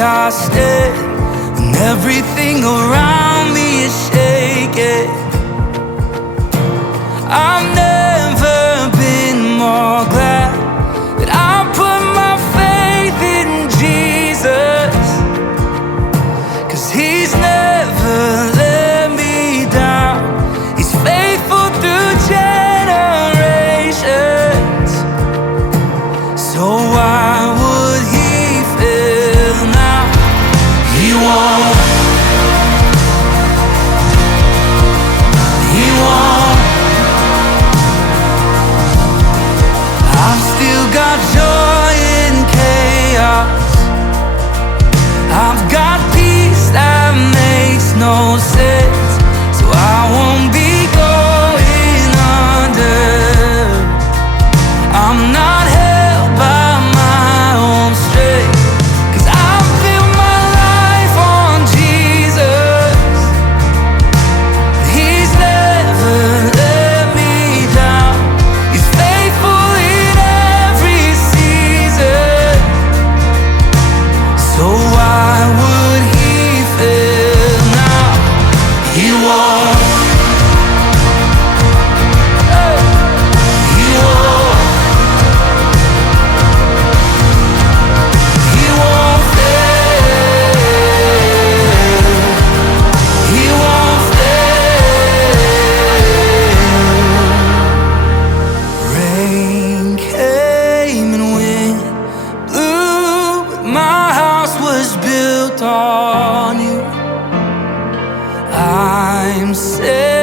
I stand when everything around me is shaking. I've never been more glad that I put my faith in Jesus, 'cause He's never let me down. He's faithful through generations. So why would He fail now? He won't. He won't. I've still got joy in chaos. I've got peace that makes no sense. So I won't be going under. I'm not held by my own strength, 'cause I've built my life on Jesus. He's never let me down. He's faithful in every season. So why would He fail now? He won't. He won't. He won't fail. He won't fail. Rain came and wind blew, but my house was built on You. I'm safe